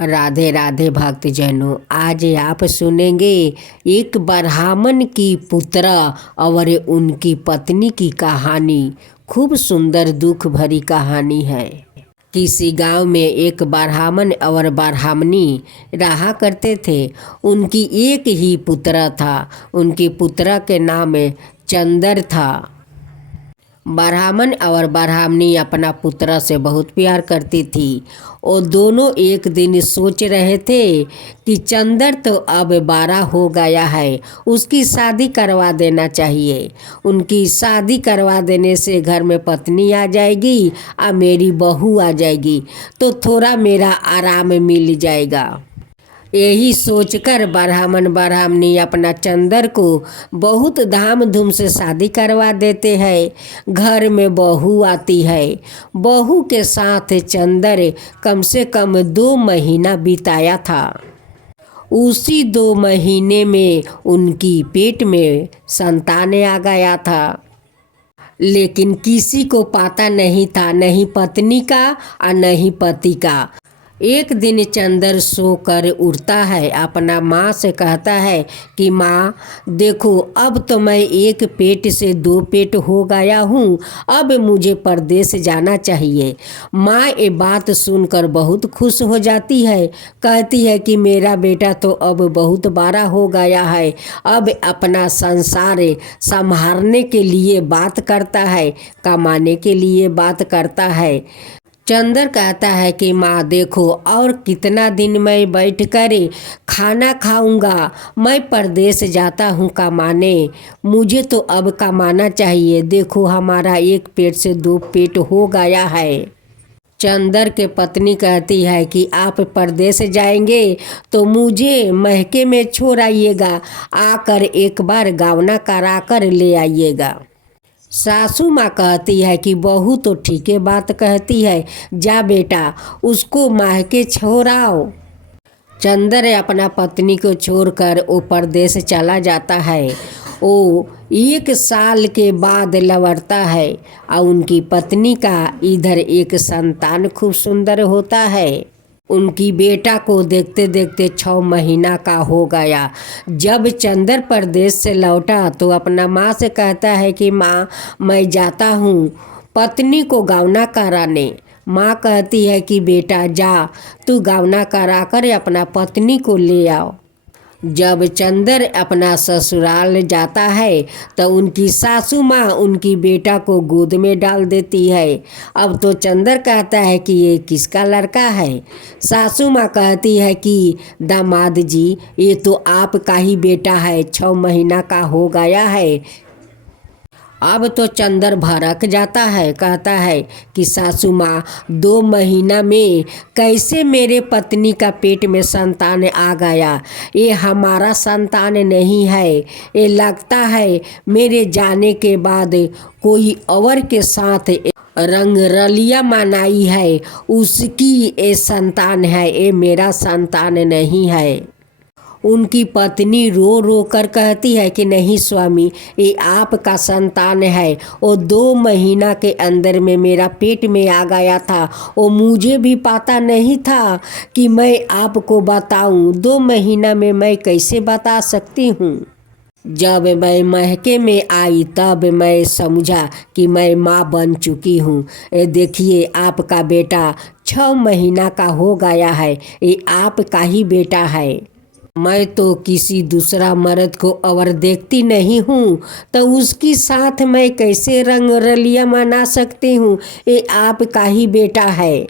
राधे राधे भक्तजनों, आज आप सुनेंगे एक ब्राह्मण की पुत्र और उनकी पत्नी की कहानी। खूब सुंदर दुख भरी कहानी है। किसी गांव में एक ब्राह्मण और ब्राह्मणी रहा करते थे। उनकी एक ही पुत्र था। उनकी पुत्र के नाम चंदर था। ब्राह्मण और ब्राह्मणी अपना पुत्र से बहुत प्यार करती थी। और दोनों एक दिन सोच रहे थे कि चंदर तो अब 12 हो गया है, उसकी शादी करवा देना चाहिए। उनकी शादी करवा देने से घर में पत्नी आ जाएगी और मेरी बहू आ जाएगी, तो थोड़ा मेरा आराम मिल जाएगा। यही सोचकर ब्राह्मण ब्राह्मणी अपना चंदर को बहुत धाम-धूम से शादी करवा देते हैं। घर में बहू आती है। बहू के साथ चंदर कम से कम 2 महीना बिताया था। उसी 2 महीने में उनकी पेट में संतान आ गया था। लेकिन किसी को पता नहीं था, नहीं पत्नी का और नहीं पति का। एक दिन चंदर सोकर उठता है, अपना माँ से कहता है कि माँ देखो, अब तो मैं एक पेट से 2 पेट हो गया हूँ, अब मुझे परदेश जाना चाहिए। माँ ये बात सुनकर बहुत खुश हो जाती है। कहती है कि मेरा बेटा तो अब बहुत बड़ा हो गया है, अब अपना संसार संभालने के लिए बात करता है, कमाने के लिए बात करता है। चंदर कहता है कि माँ देखो, और कितना दिन मैं बैठ कर खाना खाऊंगा, मैं परदेश जाता हूँ कमाने, मुझे तो अब कमाना चाहिए। देखो हमारा एक पेट से 2 पेट हो गया है। चंदर के पत्नी कहती है कि आप परदेश जाएंगे तो मुझे महके में छोड़ आइएगा, आकर एक बार गावना करा कर ले आइएगा। सासू माँ कहती है कि बहू तो ठीक है बात कहती है, जा बेटा उसको मायके छोड़ाओ। चंदर अपना पत्नी को छोड़कर वो परदेश चला जाता है। वो 1 साल के बाद लौटता है और उनकी पत्नी का इधर एक संतान खूब सुंदर होता है। उनकी बेटा को देखते देखते 6 महीना का हो गया। जब चंदर परदेश से लौटा तो अपना माँ से कहता है कि माँ मैं जाता हूँ पत्नी को गावना कराने। माँ कहती है कि बेटा जा, तू गावना करा कर अपना पत्नी को ले आओ। जब चंदर अपना ससुराल जाता है तो उनकी सासू माँ उनकी बेटा को गोद में डाल देती है। अब तो चंदर कहता है कि ये किसका लड़का है। सासू माँ कहती है कि दामाद जी ये तो आपका ही बेटा है, 6 महीना का हो गया है। अब तो चंदर भड़क जाता है, कहता है कि सासू माँ 2 महीना में कैसे मेरे पत्नी का पेट में संतान आ गया, ये हमारा संतान नहीं है। ये लगता है मेरे जाने के बाद कोई और के साथ रंगरलिया मनाई है, उसकी ये संतान है, ये मेरा संतान नहीं है। उनकी पत्नी रो रो कर कहती है कि नहीं स्वामी, ये आपका संतान है। वो 2 महीना के अंदर में मेरा पेट में आ गया था, वो मुझे भी पता नहीं था कि मैं आपको बताऊं। 2 महीना में मैं कैसे बता सकती हूँ। जब मैं महके में आई तब मैं समझा कि मैं माँ बन चुकी हूँ। देखिए आपका बेटा 6 महीना का हो गया है, ये आपका ही बेटा है। मैं तो किसी दूसरा मर्द को और देखती नहीं हूँ, तो उसकी साथ मैं कैसे रंगरलिया मना सकती हूँ। ये आपका ही बेटा है।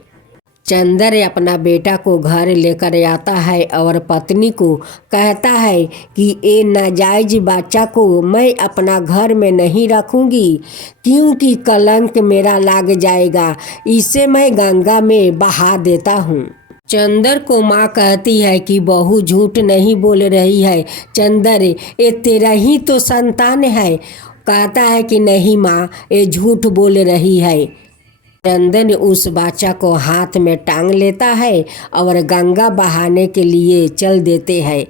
चंदर अपना बेटा को घर लेकर आता है और पत्नी को कहता है कि ये नाजायज बच्चा को मैं अपना घर में नहीं रखूँगी, क्योंकि कलंक मेरा लग जाएगा, इसे मैं गंगा में बहा देता हूँ। चंदर को माँ कहती है कि बहू झूठ नहीं बोल रही है, चंदर ये तेरा ही तो संतान है। कहता है कि नहीं माँ, ये झूठ बोल रही है। चंदन उस बच्चा को हाथ में टांग लेता है और गंगा बहाने के लिए चल देते हैं।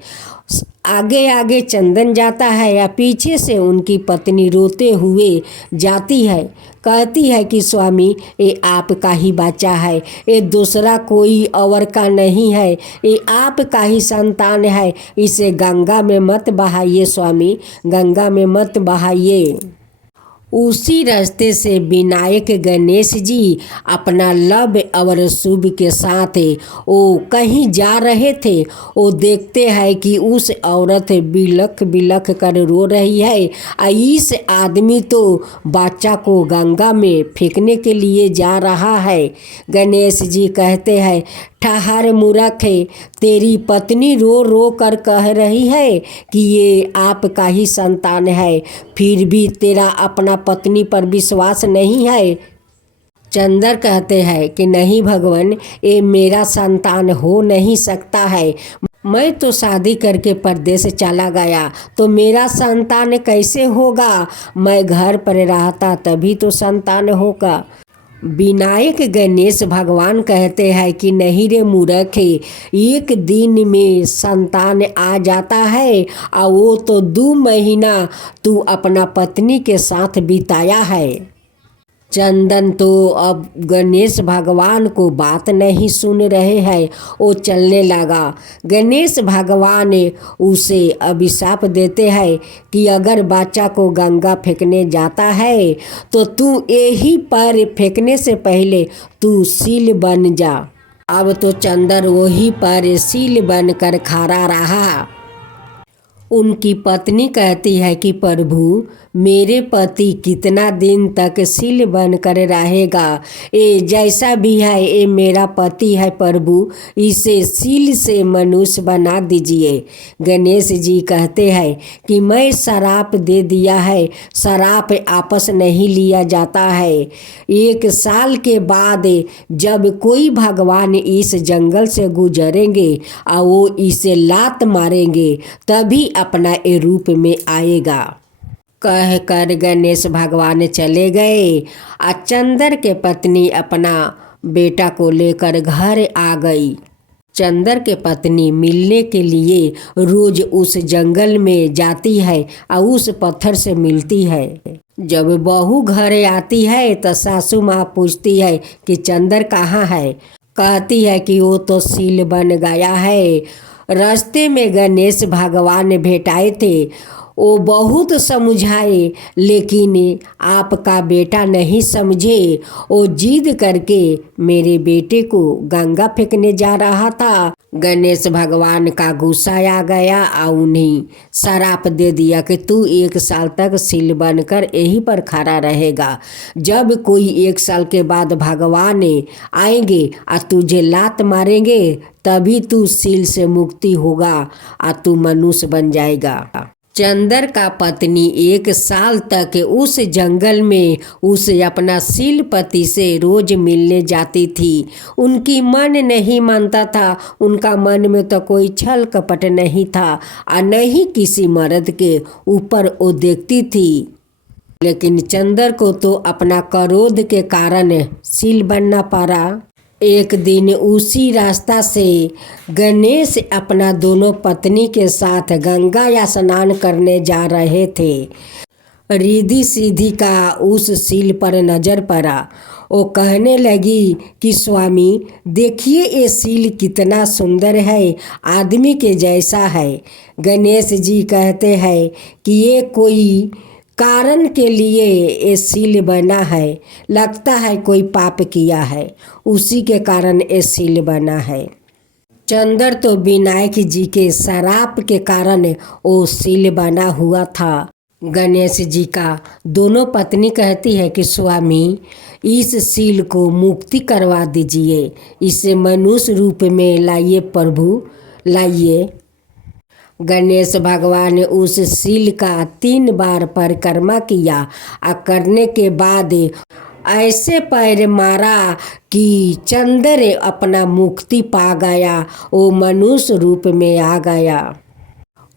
आगे आगे चंदन जाता है या पीछे से उनकी पत्नी रोते हुए जाती है, कहती है कि स्वामी ये आपका ही बच्चा है, ये दूसरा कोई और का नहीं है, ये आपका ही संतान है, इसे गंगा में मत बहाइए स्वामी, गंगा में मत बहाइए। उसी रास्ते से विनायक गणेश जी अपना लव और शुभ के साथ वो कहीं जा रहे थे। वो देखते हैं कि उस औरत बिलख बिलख कर रो रही है और इस आदमी तो बच्चा को गंगा में फेंकने के लिए जा रहा है। गणेश जी कहते हैं, ठहर मूर्ख, तेरी पत्नी रो रो कर कह रही है कि ये आपका ही संतान है, फिर भी तेरा अपना पत्नी पर विश्वास नहीं है। चंदर कहते हैं कि नहीं भगवान, ये मेरा संतान हो नहीं सकता है, मैं तो शादी करके परदेश चला गया तो मेरा संतान कैसे होगा, मैं घर पर रहता तभी तो संतान होगा। विनायक गणेश भगवान कहते हैं कि नहीं रे मूर्ख, एक दिन में संतान आ जाता है और वो तो 2 महीना तू अपना पत्नी के साथ बिताया है। चंदन तो अब गणेश भगवान को बात नहीं सुन रहे हैं, वो चलने लगा। गणेश भगवान उसे अभिशाप देते हैं कि अगर बच्चा को गंगा फेंकने जाता है तो तू यही पर फेंकने से पहले तू सील बन जा। अब तो चंदर वही पर सील बनकर खड़ा रहा। उनकी पत्नी कहती है कि प्रभु, मेरे पति कितना दिन तक सील बनकर रहेगा, ये जैसा भी है ये मेरा पति है प्रभु, इसे सील से मनुष्य बना दीजिए। गणेश जी कहते हैं कि मैं शराप दे दिया है, शराप आपस नहीं लिया जाता है। 1 साल के बाद जब कोई भगवान इस जंगल से गुजरेंगे और वो इसे लात मारेंगे तभी अपना ये रूप में आएगा। कह कर गणेश भगवान चले गए और चंदर के पत्नी अपना बेटा को लेकर घर आ गई। चंदर के पत्नी मिलने के लिए रोज उस जंगल में जाती है और उस पत्थर से मिलती है। जब बहू घर आती है तो सासू माँ पूछती है कि चंदर कहाँ है। कहती है कि वो तो सील बन गया है। रास्ते में गणेश भगवान भेटाए थे, वो बहुत समझाए लेकिन आपका बेटा नहीं समझे। वो जिद करके मेरे बेटे को गंगा फेंकने जा रहा था। गणेश भगवान का गुस्सा आ गया और उन्हें शराप दे दिया कि तू 1 साल तक सील बनकर यहीं पर खड़ा रहेगा। जब कोई 1 साल के बाद भगवान आएंगे और तुझे लात मारेंगे तभी तू सील से मुक्ति होगा और तू मनुष्य बन जाएगा। चंदर का पत्नी 1 साल तक उस जंगल में उसे अपना सील पति से रोज मिलने जाती थी। उनकी मन नहीं मानता था, उनका मन में तो कोई छल कपट नहीं था और न ही किसी मर्द के ऊपर वो देखती थी। लेकिन चंदर को तो अपना क्रोध के कारण सील बनना पड़ा। एक दिन उसी रास्ता से गणेश अपना दोनों पत्नी के साथ गंगा या स्नान करने जा रहे थे। रिद्धि सिद्धि का उस सील पर नजर पड़ा। वो कहने लगी कि स्वामी देखिए ये सील कितना सुंदर है, आदमी के जैसा है। गणेश जी कहते हैं कि ये कोई कारण के लिए ये सील बना है, लगता है कोई पाप किया है, उसी के कारण ये सील बना है। चंदर तो विनायक जी के शराप के कारण वो सील बना हुआ था। गणेश जी का दोनों पत्नी कहती है कि स्वामी इस सील को मुक्ति करवा दीजिए, इसे मनुष्य रूप में लाइए प्रभु, लाइए। गणेश भगवान ने उस सील का 3 बार परिक्रमा किया और करने के बाद ऐसे पैर मारा कि चंदर अपना मुक्ति पा गया, वो मनुष्य रूप में आ गया।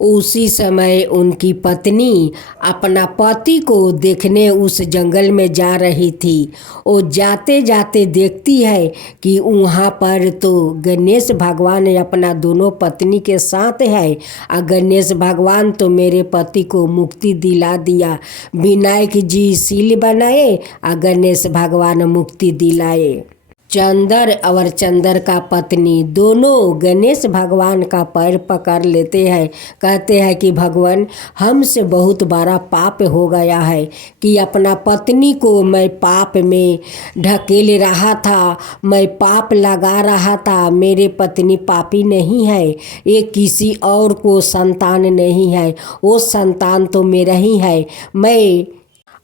उसी समय उनकी पत्नी अपना पति को देखने उस जंगल में जा रही थी। वो जाते जाते देखती है कि वहाँ पर तो गणेश भगवान अपना दोनों पत्नी के साथ है। और गणेश भगवान तो मेरे पति को मुक्ति दिला दिया। विनायक जी सील बनाए और गणेश भगवान मुक्ति दिलाए। चंदर और चंदर का पत्नी दोनों गणेश भगवान का पैर पकड़ लेते हैं। कहते हैं कि भगवान, हमसे बहुत बड़ा पाप हो गया है कि अपना पत्नी को मैं पाप में ढकेल रहा था, मैं पाप लगा रहा था। मेरे पत्नी पापी नहीं है, ये किसी और को संतान नहीं है, वो संतान तो मेरा ही है।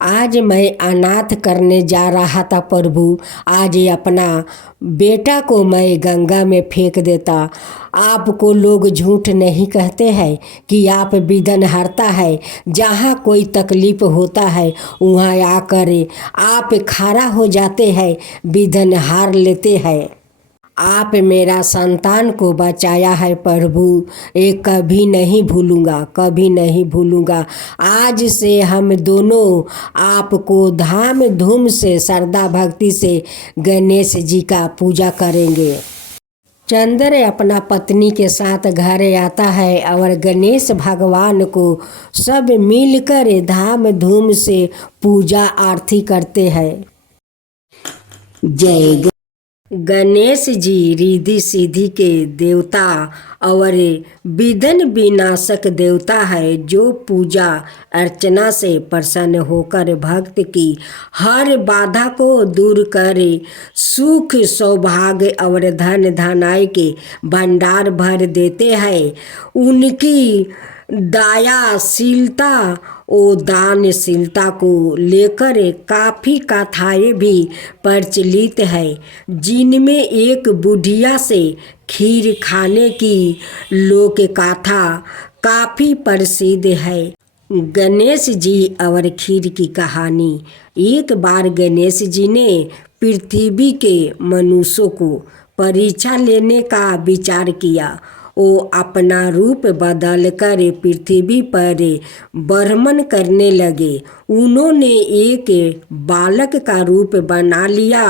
आज मैं अनाथ करने जा रहा था प्रभु, आज अपना बेटा को मैं गंगा में फेंक देता। आपको लोग झूठ नहीं कहते हैं कि आप विघ्न हरता है। जहाँ कोई तकलीफ होता है वहाँ आकर आप खड़ा हो जाते हैं, विघ्न हार लेते हैं। आप मेरा संतान को बचाया है प्रभु, ये कभी नहीं भूलूंगा, कभी नहीं भूलूंगा। आज से हम दोनों आपको धाम धूम से श्रद्धा भक्ति से गणेश जी का पूजा करेंगे। चंद्र अपना पत्नी के साथ घर आता है और गणेश भगवान को सब मिलकर धाम धूम से पूजा आरती करते हैं। जय गणेश जी रिद्धि सिद्धि के देवता और विघ्न विनाशक देवता है, जो पूजा अर्चना से प्रसन्न होकर भक्त की हर बाधा को दूर करे, सुख सौभाग्य और धन धनाई के भंडार भर देते हैं। उनकी दयाशीलता और दानशीलता को लेकर काफ़ी कथाएँ भी प्रचलित है, जिनमें एक बुढ़िया से खीर खाने की लोक कथा काफ़ी प्रसिद्ध है। गणेश जी और खीर की कहानी। एक बार गणेश जी ने पृथ्वी के मनुष्यों को परीक्षा लेने का विचार किया। वो अपना रूप बदलकर पृथ्वी पर भ्रमण करने लगे। उन्होंने एक बालक का रूप बना लिया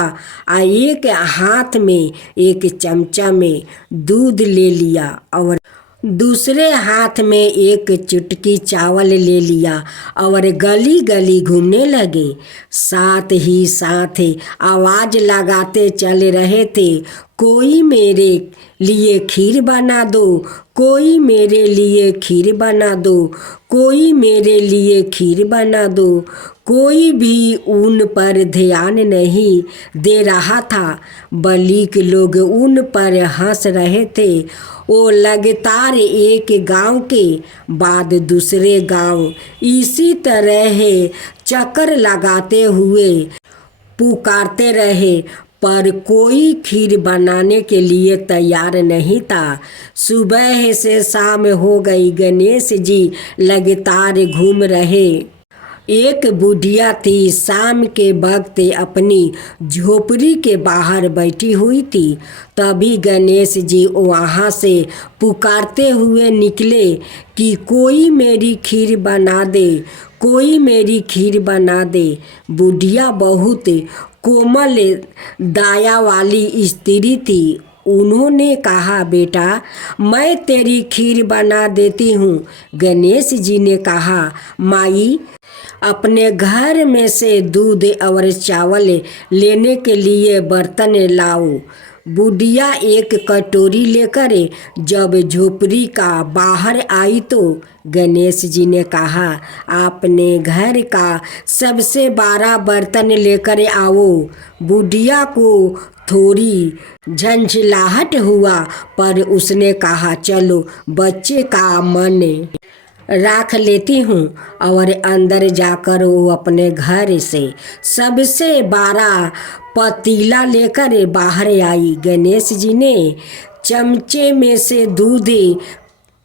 और एक हाथ में एक चमचा में दूध ले लिया और दूसरे हाथ में एक चुटकी चावल ले लिया और गली गली घूमने लगे। साथ ही साथ आवाज़ लगाते चल रहे थे, कोई मेरे लिए खीर बना दो, कोई मेरे लिए खीर बना दो, कोई मेरे लिए खीर बना दो। कोई भी उन पर ध्यान नहीं दे रहा था, बल्कि के लोग उन पर हंस रहे थे। वो लगातार एक गांव के बाद दूसरे गांव इसी तरह चक्कर लगाते हुए पुकारते रहे, पर कोई खीर बनाने के लिए तैयार नहीं था। सुबह से शाम हो गई, गणेश जी लगातार घूम रहे। एक बुढ़िया थी, शाम के वक्त अपनी झोपड़ी के बाहर बैठी हुई थी। तभी गणेश जी वहाँ से पुकारते हुए निकले कि कोई मेरी खीर बना दे, कोई मेरी खीर बना दे। बुढ़िया बहुत कोमल दया वाली स्त्री थी। उन्होंने कहा, बेटा मैं तेरी खीर बना देती हूँ। गणेश जी ने कहा, माई अपने घर में से दूध और चावल लेने के लिए बर्तन लाओ। बुढ़िया एक कटोरी लेकर जब झोपड़ी का बाहर आई तो गणेश जी ने कहा, आपने घर का सबसे बड़ा बर्तन लेकर आओ। बुढ़िया को थोड़ी झंझलाहट हुआ, पर उसने कहा, चलो बच्चे का मन राख लेती हूँ। और अंदर जाकर वो अपने घर से सबसे बड़ा पतीला लेकर बाहर आई। गणेश जी ने चमचे में से दूध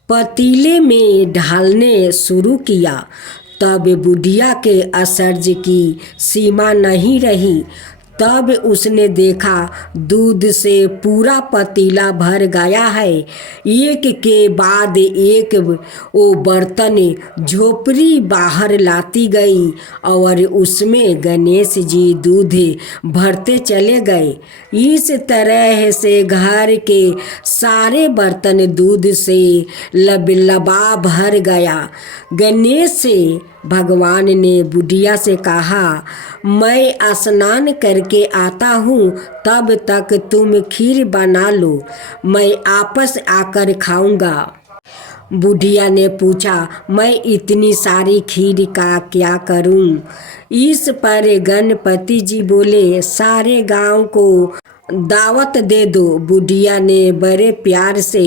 पतीले में ढालने शुरू किया। तब बुढ़िया के आश्चर्य की सीमा नहीं रही। तब उसने देखा दूध से पूरा पतीला भर गया है। एक के बाद एक वो बर्तन झोपड़ी बाहर लाती गई और उसमें गणेश जी दूध भरते चले गए। इस तरह से घर के सारे बर्तन दूध से लबा भर गया। गणेश भगवान ने बुढ़िया से कहा, मैं स्नान करके आता हूँ, तब तक तुम खीर बना लो, मैं आपस आकर खाऊंगा। बुढ़िया ने पूछा, मैं इतनी सारी खीर का क्या करूं? इस पर गणपति जी बोले, सारे गांव को दावत दे दो। बुढ़िया ने बड़े प्यार से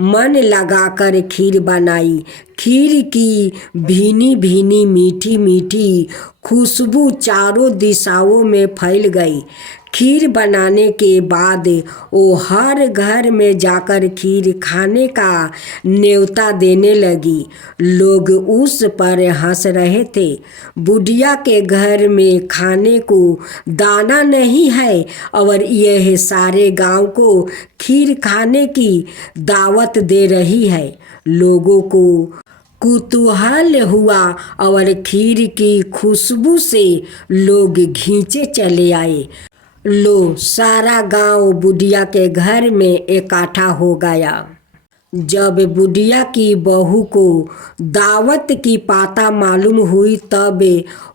मन लगाकर खीर बनाई। खीर की भीनी भीनी मीठी मीठी खुशबू चारों दिशाओं में फैल गई। खीर बनाने के बाद वो हर घर में जाकर खीर खाने का न्योता देने लगी। लोग उस पर हंस रहे थे। बुढ़िया के घर में खाने को दाना नहीं है और यह सारे गांव को खीर खाने की दावत दे रही है। लोगों को कुतूहल हुआ और खीर की खुशबू से लोग खींचे चले आए। लो, सारा गांव बुढ़िया के घर में इकट्ठा हो गया। जब बुढ़िया की बहू को दावत की पाता मालूम हुई तब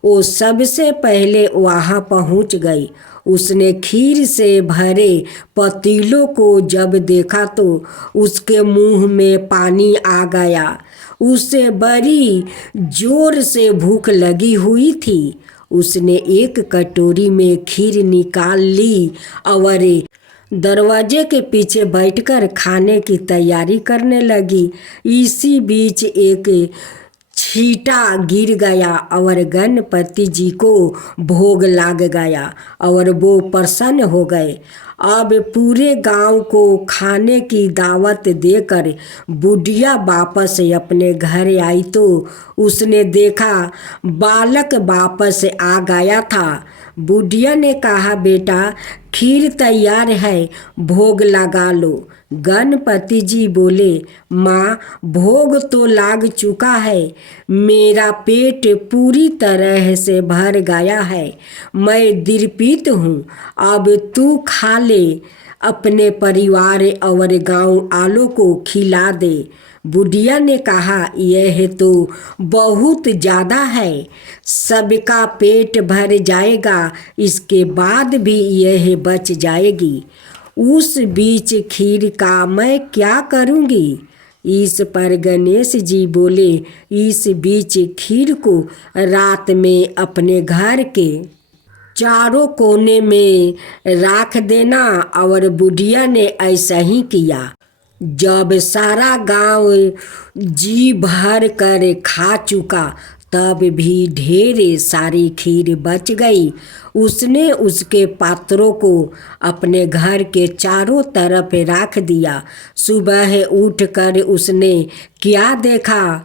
वो सबसे पहले वहाँ पहुँच गई। उसने खीर से भरे पतीलों को जब देखा तो उसके मुंह में पानी आ गया। उसे बड़ी जोर से भूख लगी हुई थी। उसने एक कटोरी में खीर निकाल ली और दरवाजे के पीछे बैठकर खाने की तैयारी करने लगी। इसी बीच एक छींटा गिर गया और गणपति जी को भोग लग गया और वो प्रसन्न हो गए। अब पूरे गांव को खाने की दावत देकर बुढ़िया वापस अपने घर आई तो उसने देखा बालक वापस आ गया था। बुढ़िया ने कहा, बेटा खीर तैयार है, भोग लगा लो। गणपति जी बोले, माँ भोग तो लाग चुका है, मेरा पेट पूरी तरह से भर गया है, मैं तृप्त हूँ, अब तू खा ले, अपने परिवार और गांव वालों को खिला दे। बुढ़िया ने कहा, यह तो बहुत ज़्यादा है, सबका पेट भर जाएगा, इसके बाद भी यह बच जाएगी। उस बीच खीर का मैं क्या करूँगी? इस पर गणेश जी बोले, इस बीच खीर को रात में अपने घर के चारों कोने में रख देना। और बुढ़िया ने ऐसा ही किया। जब सारा गांव जी भर कर खा चुका तब भी ढेर सारी खीर बच गई। उसने उसके पात्रों को अपने घर के चारों तरफ रख दिया। सुबह उठकर उसने क्या देखा?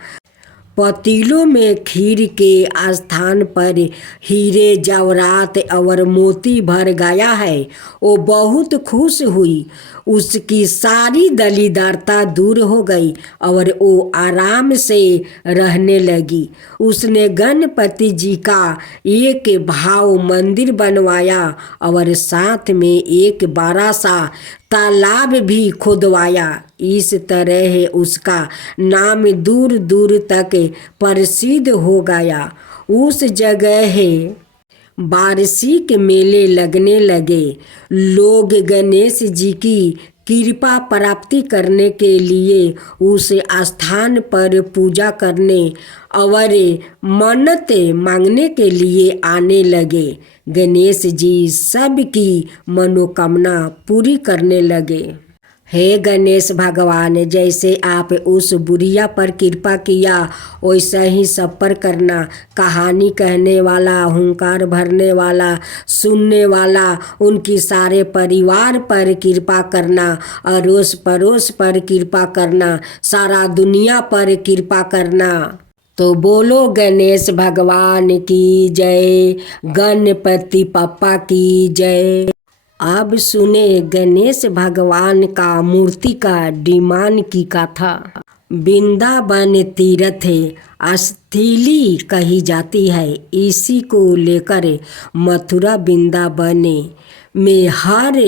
पतीलों में खीर के स्थान पर हीरे जवाहरात और मोती भर गया है। वो बहुत खुश हुई। उसकी सारी दलीदरता दूर हो गई और वो आराम से रहने लगी। उसने गणपति जी का एक भाव मंदिर बनवाया और साथ में एक बड़ा सा तालाब भी खुदवाया। इस तरह उसका नाम दूर दूर तक प्रसिद्ध हो गया। उस जगह वार्षिक मेले लगने लगे। लोग गणेश जी की कृपा प्राप्ति करने के लिए उस स्थान पर पूजा करने और मन्नत मांगने के लिए आने लगे। गणेश जी सबकी मनोकामना पूरी करने लगे। हे गणेश भगवान, जैसे आप उस बुढ़िया पर कृपा किया वैसा ही सब पर करना। कहानी कहने वाला, हुंकार भरने वाला, सुनने वाला, उनकी सारे परिवार पर कृपा करना, अड़ोस पड़ोस पर कृपा करना, सारा दुनिया पर कृपा करना। तो बोलो गणेश भगवान की जय, गणपति पप्पा की जय। अब सुने गणेश भगवान का मूर्ति का डिमांड की कथा। वृंदावन तीर्थ स्थली कही जाती है। इसी को लेकर मथुरा वृंदावन में हर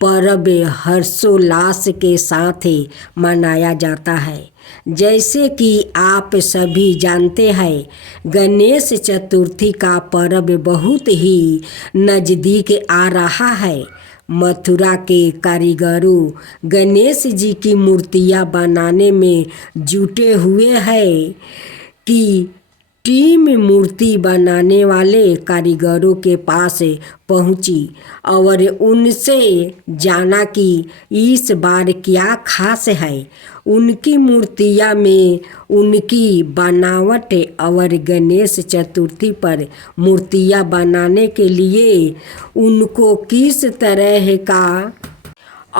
पर्व हर्षोल्लास के साथ मनाया जाता है। जैसे कि आप सभी जानते हैं, गणेश चतुर्थी का पर्व बहुत ही नज़दीक आ रहा है। मथुरा के कारीगरों गणेश जी की मूर्तियाँ बनाने में जुटे हुए हैं कि टीम मूर्ति बनाने वाले कारीगरों के पास पहुंची और उनसे जाना कि इस बार क्या खास है। उनकी मूर्तियाँ में उनकी बनावट और गणेश चतुर्थी पर मूर्तियाँ बनाने के लिए उनको किस तरह का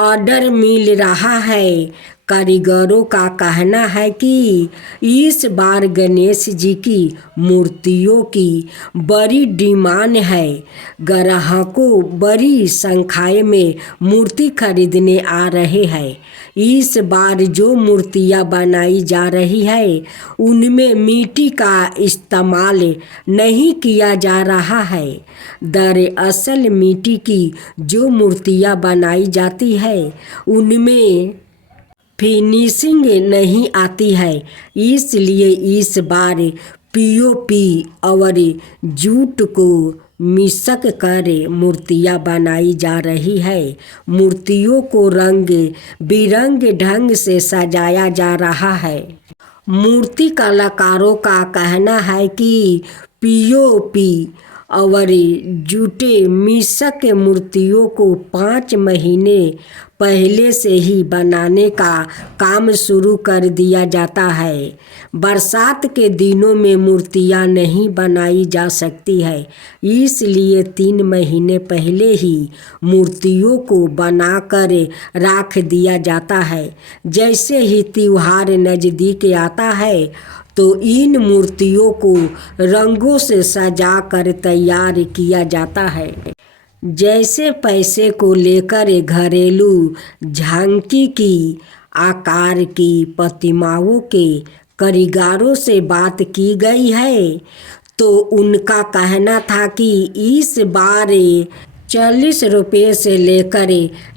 ऑर्डर मिल रहा है। कारीगरों का कहना है कि इस बार गणेश जी की मूर्तियों की बड़ी डिमांड है। ग्राहकों बड़ी संख्या में मूर्ति खरीदने आ रहे हैं। इस बार जो मूर्तियाँ बनाई जा रही है उनमें मिट्टी का इस्तेमाल नहीं किया जा रहा है। दरअसल मिट्टी की जो मूर्तियाँ बनाई जाती है उनमें फिनिशिंग नहीं आती है, इसलिए इस बार पीओपी और जूट को मिश्र कर मूर्तियाँ बनाई जा रही है। मूर्तियों को रंग बिरंग ढंग से सजाया जा रहा है। मूर्ति कलाकारों का कहना है कि पीओपी और जूटे मिश्र मूर्तियों को 5 महीने पहले से ही बनाने का काम शुरू कर दिया जाता है। बरसात के दिनों में मूर्तियाँ नहीं बनाई जा सकती है, इसलिए 3 महीने पहले ही मूर्तियों को बनाकर रख दिया जाता है। जैसे ही त्योहार नज़दीक आता है तो इन मूर्तियों को रंगों से सजा कर तैयार किया जाता है। जैसे पैसे को लेकर घरेलू झांकी की आकार की प्रतिमाओं के कारीगरों से बात की गई है, तो उनका कहना था कि इस बार 40 रुपये से लेकर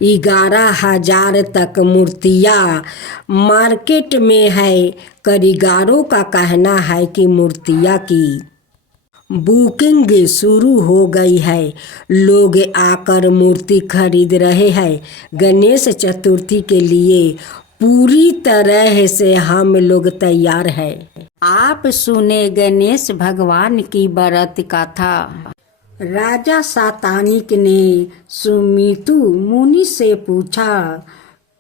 11,000 तक मूर्तियाँ मार्केट में है। कारीगरों का कहना है कि मूर्तियाँ की बुकिंग शुरू हो गई है। लोग आकर मूर्ति खरीद रहे हैं। गणेश चतुर्थी के लिए पूरी तरह से हम लोग तैयार हैं। आप सुने गणेश भगवान की व्रत कथा। राजा सातानिक ने सुमितु मुनि से पूछा,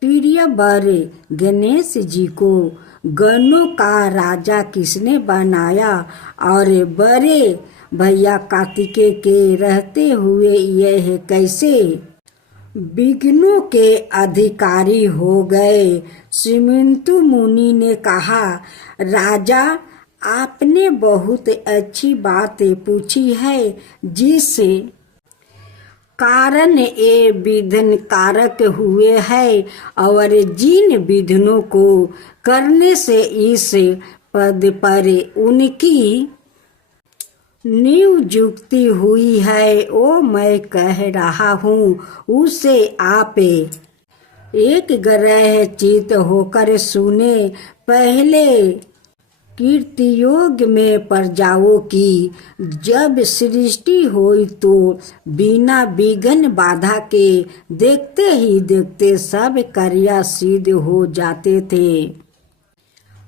प्रिय वर गणेश जी को गणों का राजा किसने बनाया और बड़े भैया कार्तिकेय के रहते हुए यह कैसे विघ्नों के अधिकारी हो गए। सुमितु मुनि ने कहा, राजा आपने बहुत अच्छी बात पूछी है, जिस कारण ये विघ्न कारक हुए हैं और जिन विघ्नों को करने से इस पद पर उनकी नियुक्ति हुई है, वो मैं कह रहा हूँ। उसे आप एक ग्रह चित होकर सुने। पहले कीर्तियोग में प्रजाओं की जब सृष्टि हुई तो बिना विघ्न बाधा के देखते ही देखते सब कार्य सिद्ध हो जाते थे।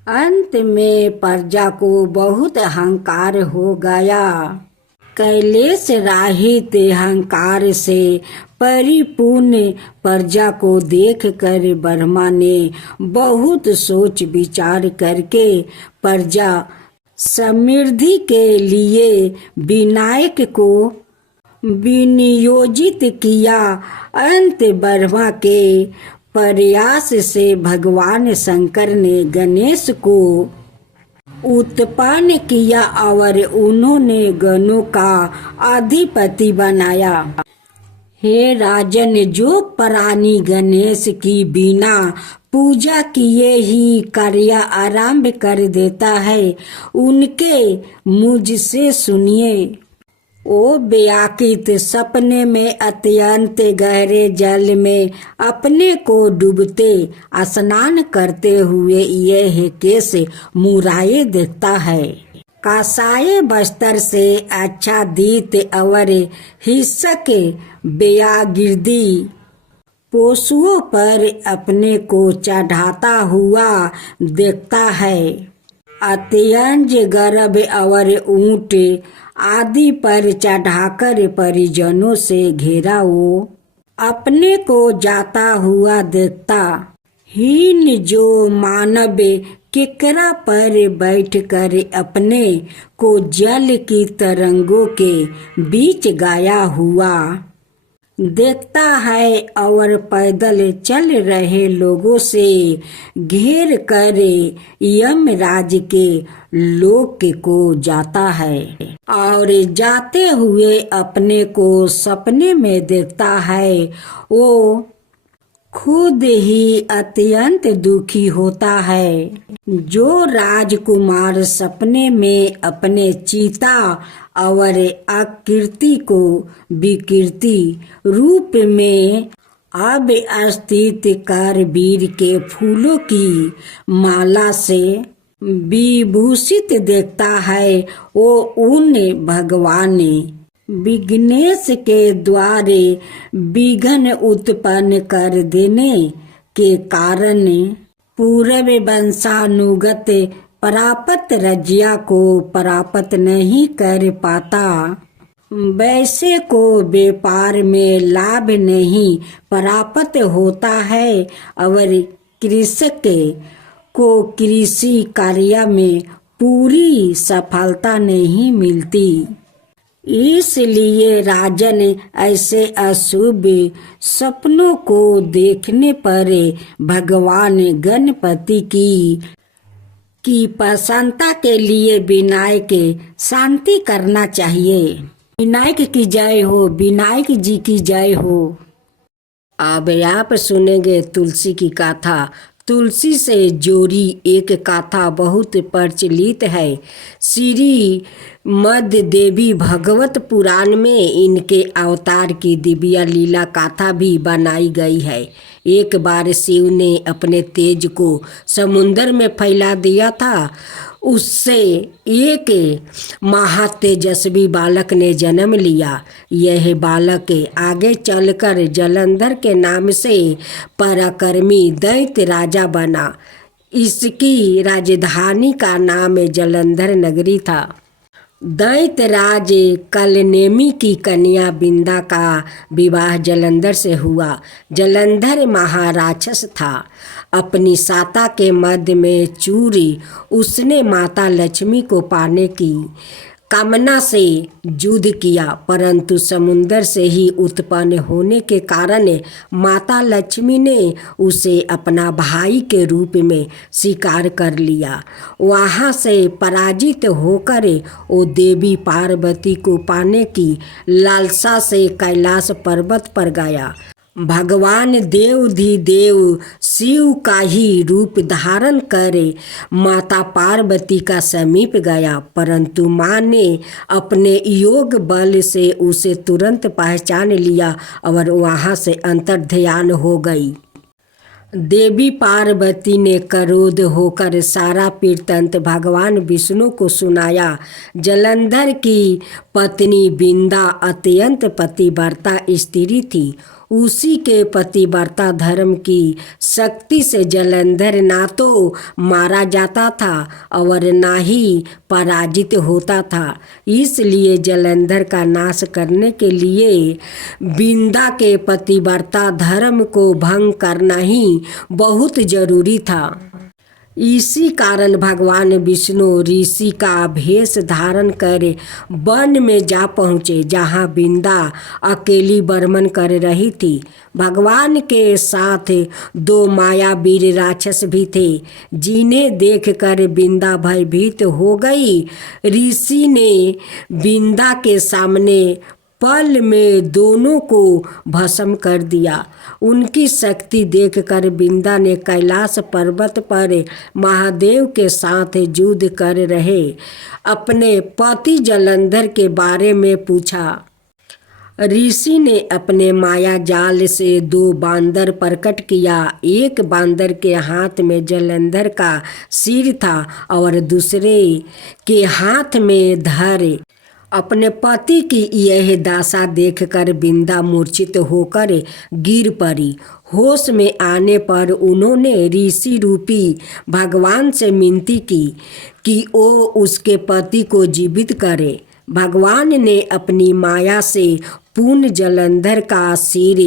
अंत में प्रजा को बहुत अहंकार हो गया। कैलेश राहित अहंकार से परिपूर्ण प्रजा को देखकर ब्रह्मा ने बहुत सोच विचार करके प्रजा समृद्धि के लिए विनायक को विनियोजित किया। अंत ब्रह्मा के प्रयास से भगवान शंकर ने गणेश को उत्पन्न किया और उन्होंने गणों का अधिपति बनाया। हे राजन, जो प्राणी गणेश की बिना पूजा किए ही कार्य आरंभ कर देता है, उनके मुझसे सुनिए। ओ व्याकुत सपने में अत्यंत गहरे जल में अपने को डूबते स्नान करते हुए यह केस मुराए देखता है। कासाय बस्तर से आच्छादित और हिस्सक बेयागिर्दी पशुओं पर अपने को चढ़ाता हुआ देखता है। अत्यंत गर्भ और ऊंट आदि पर चढ़ाकर परिजनों से घेरा वो अपने को जाता हुआ देखता। हीन जो मानव किकरा पर बैठकर अपने को जल की तरंगों के बीच गाया हुआ देखता है और पैदल चल रहे लोगों से घेर कर यमराज के लोक को जाता है और जाते हुए अपने को सपने में देखता है। वो खुद ही अत्यंत दुखी होता है। जो राजकुमार सपने में अपने चिता और आकृति को विकृति रूप में अब स्थित कारबीर के फूलों की माला से विभूषित देखता है, वो उन भगवान विघ्नेश के द्वारे विघ्न उत्पन्न कर देने के कारण पूर्व वंशानुगत प्राप्त रज्या को प्राप्त नहीं कर पाता, वैसे को व्यापार में लाभ नहीं प्राप्त होता है और कृषक को कृषि कार्य में पूरी सफलता नहीं मिलती। इसलिए राजन ऐसे अशुभ सपनों को देखने पर भगवान गणपति की प्रसन्नता के लिए विनायक शांति करना चाहिए। विनायक की जय हो, विनायक जी की जय हो। अब आप सुनेंगे तुलसी की गाथा। तुलसी से जोड़ी एक गाथा बहुत प्रचलित है। श्री मध्य देवी भगवत पुराण में इनके अवतार की दिव्य लीला गाथा भी बनाई गई है। एक बार शिव ने अपने तेज को समुद्र में फैला दिया था। उससे एक महातेजस्वी बालक ने जन्म लिया। यह बालक आगे चलकर जलंधर के नाम से पराक्रमी दैत्य राजा बना। इसकी राजधानी का नाम जलंधर नगरी था। दैत्यराज कलनेमी की कन्या बिंदा का विवाह जलंधर से हुआ। जलंधर महाराक्षस था। अपनी साता के मध्य में चूरी उसने माता लक्ष्मी को पाने की कामना से युद्ध किया, परंतु समुद्र से ही उत्पन्न होने के कारण माता लक्ष्मी ने उसे अपना भाई के रूप में स्वीकार कर लिया। वहाँ से पराजित होकर वो देवी पार्वती को पाने की लालसा से कैलाश पर्वत पर गया। भगवान देवाधिदेव शिव का ही रूप धारण कर माता पार्वती का समीप गया, परंतु माँ ने अपने योग बल से उसे तुरंत पहचान लिया और वहाँ से अंतर्ध्यान हो गई। देवी पार्वती ने क्रोध होकर सारा वृत्तांत भगवान विष्णु को सुनाया। जलंधर की पत्नी बिंदा अत्यंत पतिव्रता स्त्री थी। उसी के पतिव्रता धर्म की शक्ति से जलंधर ना तो मारा जाता था और ना ही पराजित होता था। इसलिए जलंधर का नाश करने के लिए बिंदा के पतिव्रता धर्म को भंग करना ही बहुत जरूरी था। इसी कारण भगवान विष्णु ऋषि का भेष धारण कर वन में जा पहुँचे, जहाँ बिंदा अकेली बर्मन कर रही थी। भगवान के साथ 2 मायावीर राक्षस भी थे, जिन्हें देखकर बिंदा भयभीत हो गई। ऋषि ने बिंदा के सामने पल में दोनों को भस्म कर दिया। उनकी शक्ति देखकर बिंदा ने कैलाश पर्वत पर महादेव के साथ युद्ध कर रहे अपने पति जलंधर के बारे में पूछा। ऋषि ने अपने माया जाल से 2 बांदर प्रकट किया। एक बांदर के हाथ में जलंधर का सिर था और दूसरे के हाथ में धर। अपने पति की यह दशा देखकर बिंदा मूर्छित होकर गिर पड़ी। होश में आने पर उन्होंने ऋषि रूपी भगवान से विनती की कि वो उसके पति को जीवित करे। भगवान ने अपनी माया से पूर्ण जलंधर का सिर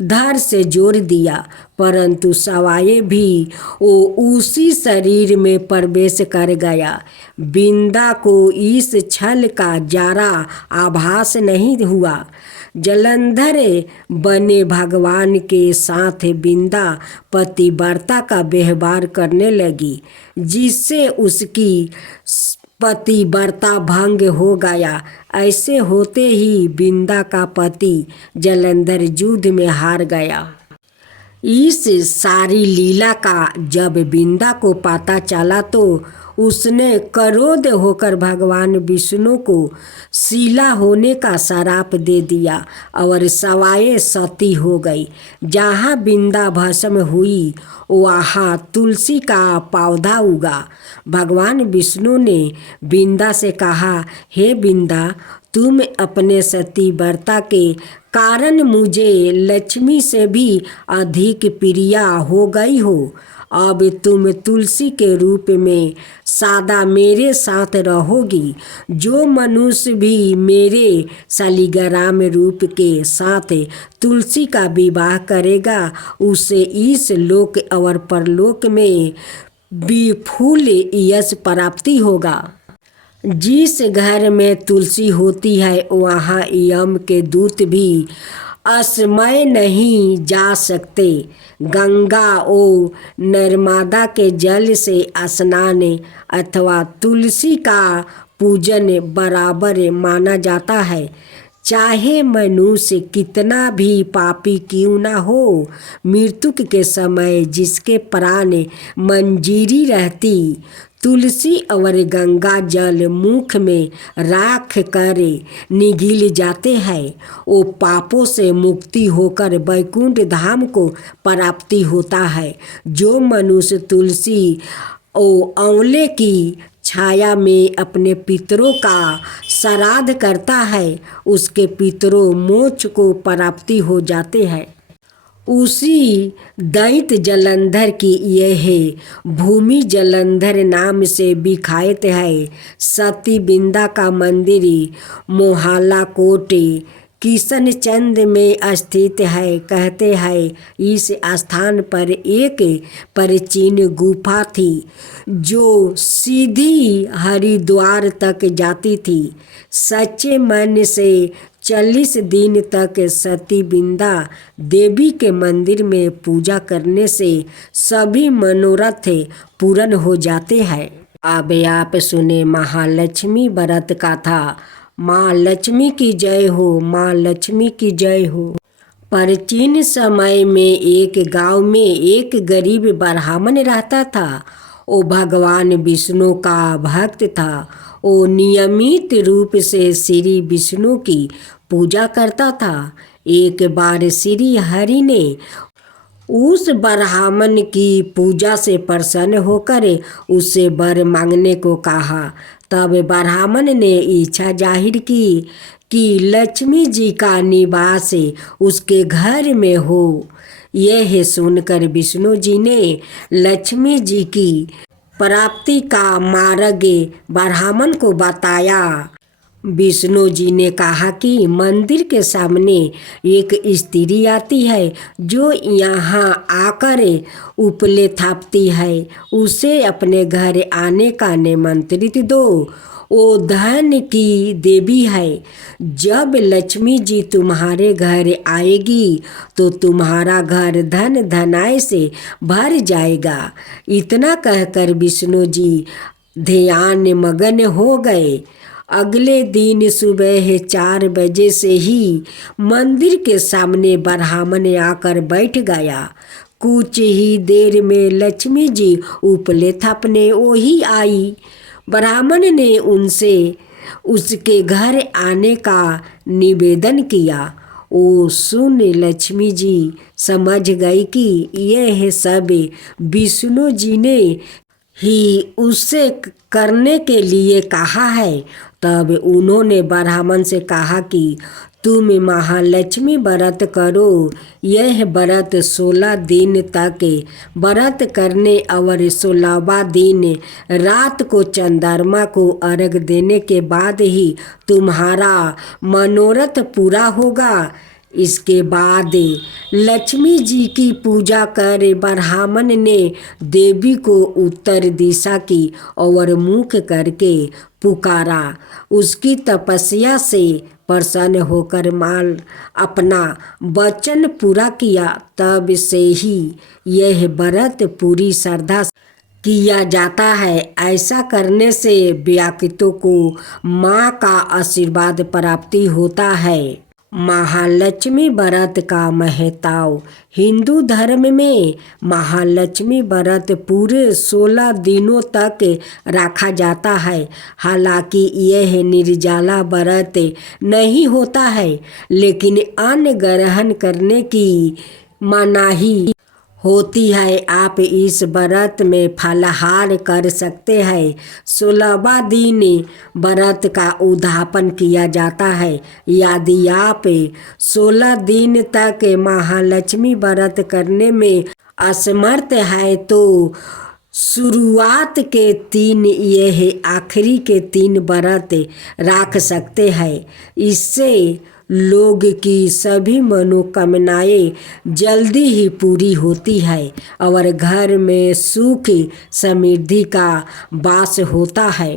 धड़ से जोड़ दिया, परंतु सवाए भी वो उसी शरीर में प्रवेश कर गया। बिंदा को इस छल का जरा आभास नहीं हुआ। जलंधर बने भगवान के साथ बिंदा पतिव्रता का व्यवहार करने लगी, जिससे उसकी पतिव्रता भंग हो गया। ऐसे होते ही बिंदा का पति जलंधर युद्ध में हार गया। इस सारी लीला का जब बिंदा को पता चला तो उसने क्रोध होकर भगवान विष्णु को शीला होने का श्राप दे दिया और सवाए सती हो गई। जहाँ बिंदा भस्म हुई वहाँ तुलसी का पौधा उगा। भगवान विष्णु ने बिंदा से कहा, हे बिंदा, तुम अपने सतीव्रता के कारण मुझे लक्ष्मी से भी अधिक प्रिया हो गई हो। अब तुम तुलसी के रूप में सदा मेरे साथ रहोगी। जो मनुष्य भी मेरे शालिग्राम रूप के साथ तुलसी का विवाह करेगा, उसे इस लोक और परलोक में विपुल यश प्राप्ति होगा। जिस घर में तुलसी होती है वहाँ यम के दूत भी असमय नहीं जा सकते। गंगा ओ नर्मदा के जल से स्नान अथवा तुलसी का पूजन बराबर माना जाता है। चाहे मनुष्य कितना भी पापी क्यों न हो, मृत्यु के समय जिसके प्राण मंजीरी रहती, तुलसी और गंगा जल मुख में राख कर निगल जाते हैं। वो पापों से मुक्ति होकर वैकुंठ धाम को प्राप्ति होता है। जो मनुष्य तुलसी और आंवले की छाया में अपने पितरों का श्राद्ध करता है, उसके पितरों मोक्ष को प्राप्ति हो जाते हैं। उसी दैत जलंधर की यह भूमि जलंधर नाम से विख्यात है। सती बिंदा का मंदिर मोहल्ला कोट किशनचंद में स्थित है। कहते हैं इस स्थान पर एक प्राचीन गुफा थी जो सीधी हरिद्वार तक जाती थी। सच्चे मन से 40 दिन तक सती बिंदा देवी के मंदिर में पूजा करने से सभी मनोरथ पूर्ण हो जाते हैं। अब आप सुने महालक्ष्मी व्रत कथा। माँ लक्ष्मी की जय हो, माँ लक्ष्मी की जय हो। प्राचीन समय में एक गांव में एक गरीब ब्राह्मण रहता था। वो भगवान विष्णु का भक्त था। वो नियमित रूप से श्री विष्णु की पूजा करता था। एक बार श्री हरि ने उस ब्राह्मण की पूजा से प्रसन्न होकर उससे वर मांगने को कहा। तब ब्राह्मण ने इच्छा जाहिर की कि लक्ष्मी जी का निवास उसके घर में हो। यह सुनकर विष्णु जी ने लक्ष्मी जी की प्राप्ति का मार्ग ब्राह्मण को बताया। विष्णु जी ने कहा कि मंदिर के सामने एक स्त्री आती है जो यहाँ आकर उपले थापती है। उसे अपने घर आने का निमंत्रित दो। वो धन की देवी है। जब लक्ष्मी जी तुम्हारे घर आएगी तो तुम्हारा घर धन धनाय से भर जाएगा। इतना कहकर विष्णु जी ध्यान मगन हो गए। अगले दिन सुबह 4 बजे से ही मंदिर के सामने ब्राह्मण आकर बैठ गया। कुछ ही देर में लक्ष्मी जी उपले थापने वही आई। ब्राह्मण ने उनसे उसके घर आने का निवेदन किया। वो सुन लक्ष्मी जी समझ गई कि यह सब विष्णु जी ने ही उससे करने के लिए कहा है। तब उन्होंने ब्राह्मण से कहा कि तुम महालक्ष्मी व्रत करो। यह व्रत 16 दिन तक व्रत करने और 16वां दिन रात को चंद्रमा को अर्घ देने के बाद ही तुम्हारा मनोरथ पूरा होगा। इसके बाद लक्ष्मी जी की पूजा कर ब्राह्मण ने देवी को उत्तर दिशा की और मुख करके पुकारा। उसकी तपस्या से प्रसन्न होकर माल अपना वचन पूरा किया। तब से ही यह व्रत पूरी श्रद्धा किया जाता है। ऐसा करने से व्याकुतों को माँ का आशीर्वाद प्राप्ति होता है। महालक्ष्मी व्रत का महत्व। हिंदू धर्म में महालक्ष्मी व्रत पूरे 16 दिनों तक रखा जाता है। हालांकि यह निर्जला व्रत नहीं होता है, लेकिन अन्न ग्रहण करने की मनाही होती है। आप इस व्रत में फलाहार कर सकते हैं। 16वां दिन व्रत का उद्यापन किया जाता है। यदि आप 16 दिन तक महालक्ष्मी व्रत करने में असमर्थ है तो शुरुआत के 3 यह आखिरी के 3 व्रत रख सकते हैं। इससे लोग की सभी मनोकामनाएं जल्दी ही पूरी होती है और घर में सुख समृद्धि का वास होता है।